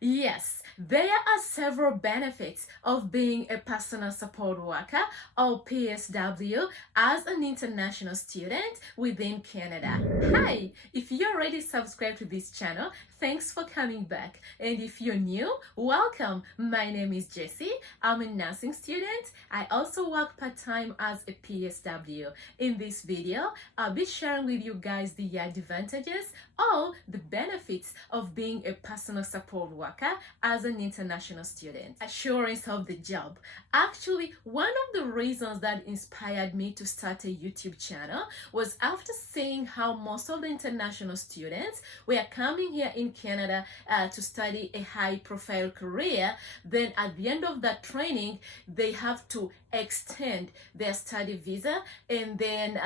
Yes, there are several benefits of being a personal support worker or PSW as an international student within Canada. Hi, if you're already subscribed to this channel, thanks for coming back. And if you're new, welcome. My name is Jassy. I'm a nursing student. I also work part-time as a PSW. In this video, I'll be sharing with you guys the advantages or the benefits of being a personal support worker as an international student. Assurance of the job. Actually, one of the reasons that inspired me to start a YouTube channel was after seeing how most of the international students were coming here in Canada to study a high-profile career. Then at the end of that training, they have to extend their study visa and then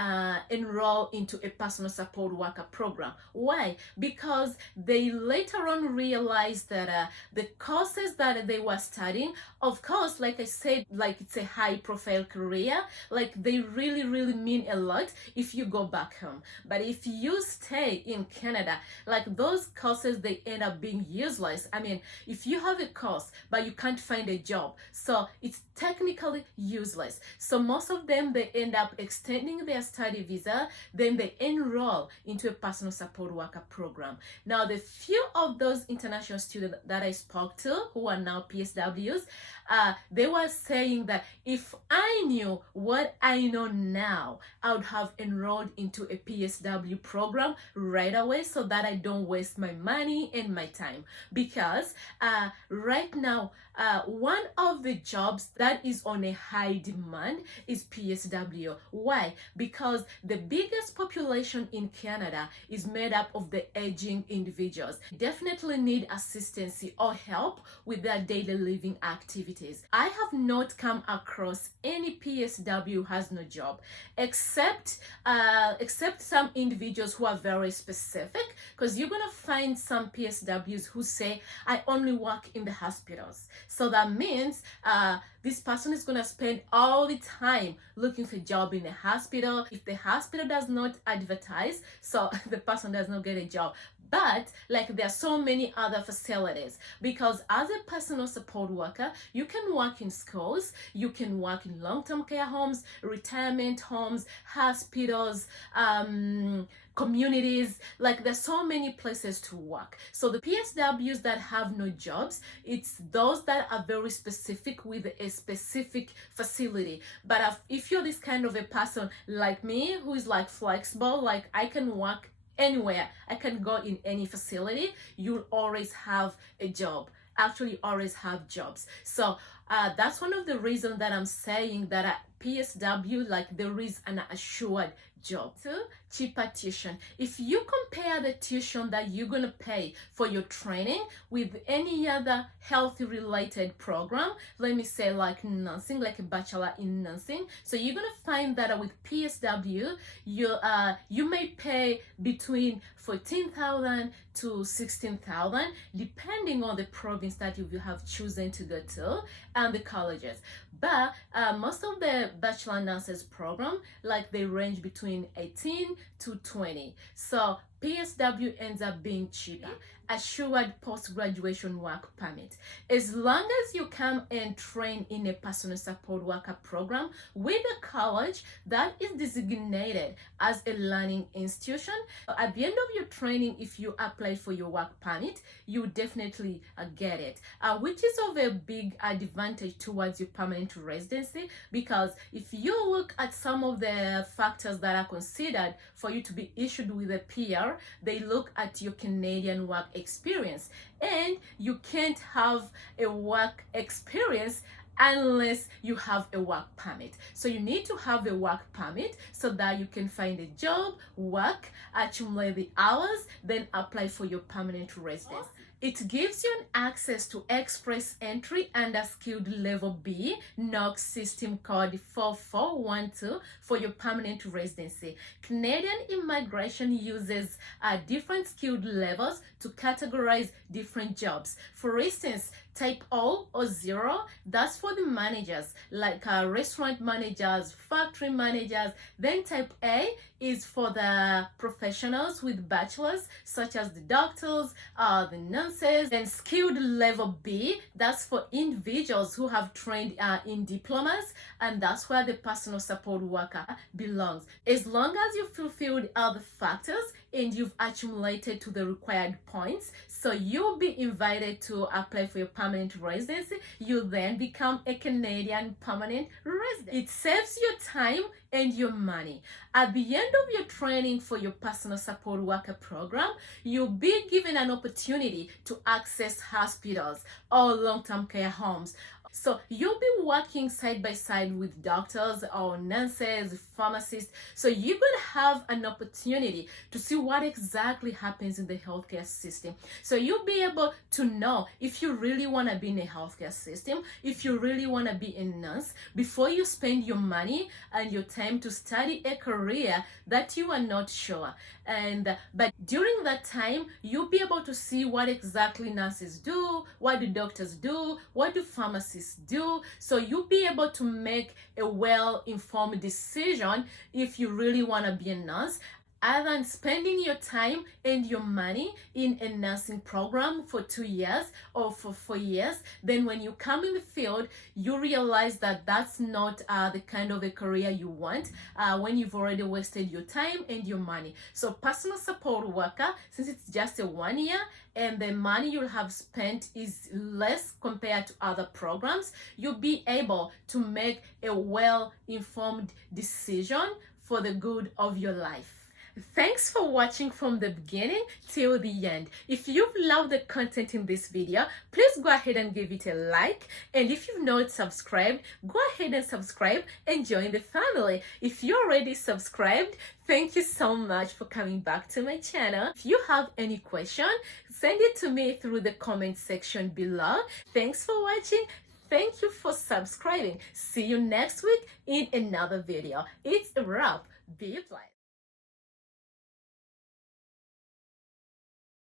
enroll into a personal support worker program. Why? Because they later on realized that the courses that they were studying, of course, like I said, like it's a high profile career, like they really mean a lot if you go back home. But if you stay in Canada, like those courses, they end up being useless. I mean, if you have a course but you can't find a job, so it's technically useless. So most of them, they end up extending their study visa, then they enroll into a personal support worker program. Now, the few of those international students that I spoke to who are now PSWs, they were saying that if I knew what I know now, I would have enrolled into a PSW program right away so that I don't waste my money and my time. Because right now, one of the jobs that is on a high demand is PSW. Why? Because the biggest population in Canada is made up of the aging individuals. Definitely need assistance or help with their daily living activities. I have not come across any PSW who has no job, except some individuals who are very specific, because you're gonna find some PSWs who say, I only work in the hospitals. So that means this person is going to spend all the time looking for a job in a hospital. If the hospital does not advertise, so the person does not get a job. But like there are so many other facilities, because as a personal support worker, you can work in schools, you can work in long-term care homes, retirement homes, hospitals, communities. Like there's so many places to work. So the PSWs that have no jobs, it's those that are very specific with a specific facility. But if you're this kind of a person like me, who is like flexible, like I can work anywhere, I can go in any facility, you'll always have a job. Actually always have jobs. So that's one of the reasons that I'm saying that at PSW, like there is an assured job. Two, cheaper tuition. If you compare the tuition that you're gonna pay for your training with any other health related program, let me say like nursing, like a bachelor in nursing, so you're gonna find that with PSW, you may pay between 14,000 to 16,000 depending on the province that you have chosen to go to and the colleges. But most of the bachelor nurses program, like they range between 18 to 20. So PSW ends up being cheaper. Assured post-graduation work permit. As long as you come and train in a personal support worker program with a college that is designated as a learning institution, at the end of your training, if you apply for your work permit, you definitely get it, which is of a big advantage towards your permanent residency. Because if you look at some of the factors that are considered for you to be issued with a PR, they look at your Canadian work experience, and you can't have a work experience unless you have a work permit. So you need to have a work permit so that you can find a job, work, accumulate the hours, then apply for your permanent residence. It gives you an access to express entry under skilled level B, NOx system code 4412 for your permanent residency. Canadian immigration uses different skilled levels to categorize different jobs. For instance, type O or 0, that's for the managers, like restaurant managers, factory managers. Then type A is for the professionals with bachelors, such as the doctors, the nurses, nurses. And skilled level B, that's for individuals who have trained in diplomas, and that's where the personal support worker belongs. As long as you fulfilled all the factors and you've accumulated to the required points, so you'll be invited to apply for your permanent residency. You then become a Canadian permanent resident. It saves your time and your money. At the end of your training for your personal support worker program, you'll be given an opportunity to access hospitals or long-term care homes. So you'll be working side by side with doctors or nurses, pharmacists. So you will have an opportunity to see what exactly happens in the healthcare system. So you'll be able to know if you really want to be in the healthcare system, if you really want to be a nurse, before you spend your money and your time to study a career that you are not sure. But during that time, you'll be able to see what exactly nurses do, what do doctors do, what do pharmacists do. So you'll be able to make a well-informed decision if you really want to be a nurse, other than spending your time and your money in a nursing program for 2 years or for 4 years. Then when you come in the field, you realize that that's not the kind of a career you want when you've already wasted your time and your money. So personal support worker, since it's just a 1 year and the money you'll have spent is less compared to other programs, you'll be able to make a well-informed decision for the good of your life. Thanks for watching from the beginning till the end. If you've loved the content in this video, please go ahead and give it a like. And if you've not subscribed, go ahead and subscribe and join the family. If you're already subscribed, thank you so much for coming back to my channel. If you have any question, send it to me through the comment section below. Thanks for watching. Thank you for subscribing. See you next week in another video. It's a wrap. Be blessed.